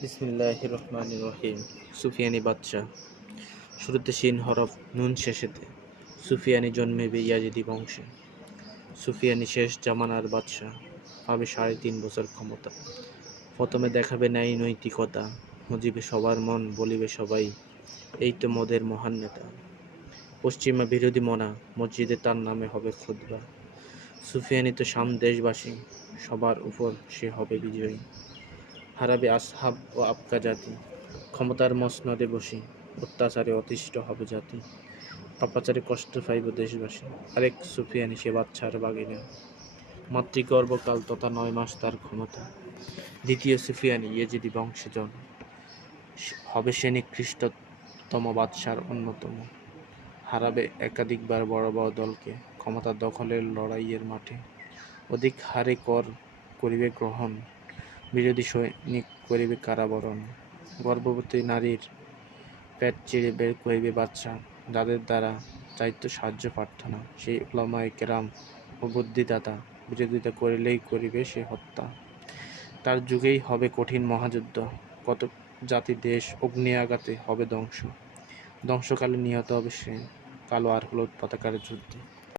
বিসমিল্লাহির রহমানির রহিম। সুফিয়ানি বাদশাহ। শুরুতে শিন হরফ, নুন শেষেতে। সুফিয়ানি জন্মেবে ইয়াজিদি বংশে। সুফিয়ানি শেষ জামানার বাদশাহ, পাবে ৩.৫ বছর ক্ষমতা। প্রথমে দেখাবে ন্যায় নৈতিকতা, মজিবে সবার মন, বলিবে সবাই এই তো মোদের মহান নেতা। পশ্চিমা বিরোধী মনা, মসজিদে তার নামে হবে খুতবা। সুফিয়ানি তো শাম দেশবাসী, সবার উপর সে হবে বিজয়ী। হারাবে আসহাব ও আবকা জাতি, ক্ষমতার মসনদে বসি অত্যাচারে অতিষ্ঠ হবে জাতি। পাপাচারে কষ্ট পাইব দেশবাসী, আরেক সুফিয়ানি সে বাদশার বাগিনা। মাতৃগর্ভকাল তথা ৯ মাস তার ক্ষমতা। দ্বিতীয় সুফিয়ানি ইয়েজিদি বংশজন, হবে সে নিকৃষ্টতম বাদশার অন্যতম। হারাবে একাধিকবার বড় বড় দলকে, ক্ষমতা দখলের লড়াইয়ের মাঠে। অধিক হারে কর করিবে গ্রহণ, বিরোধী সৈনিক করিবে কারাবরণ। গর্ভবতী নারীর পেট চিরে বের করিবে বাদশা, যাদের দ্বারা চাইতো সাহায্য প্রার্থনা। সেই উলামায়ে কেরাম ও বুদ্ধিদাতা, বিরোধিতা করিলেই করিবে সে হত্যা। তার যুগেই হবে কঠিন মহাযুদ্ধ, কত জাতি দেশ অগ্নি আঘাতে হবে ধ্বংস। ধ্বংসকালে নিহত হবে সে, কালো আর হলুদ পতাকার যুদ্ধে।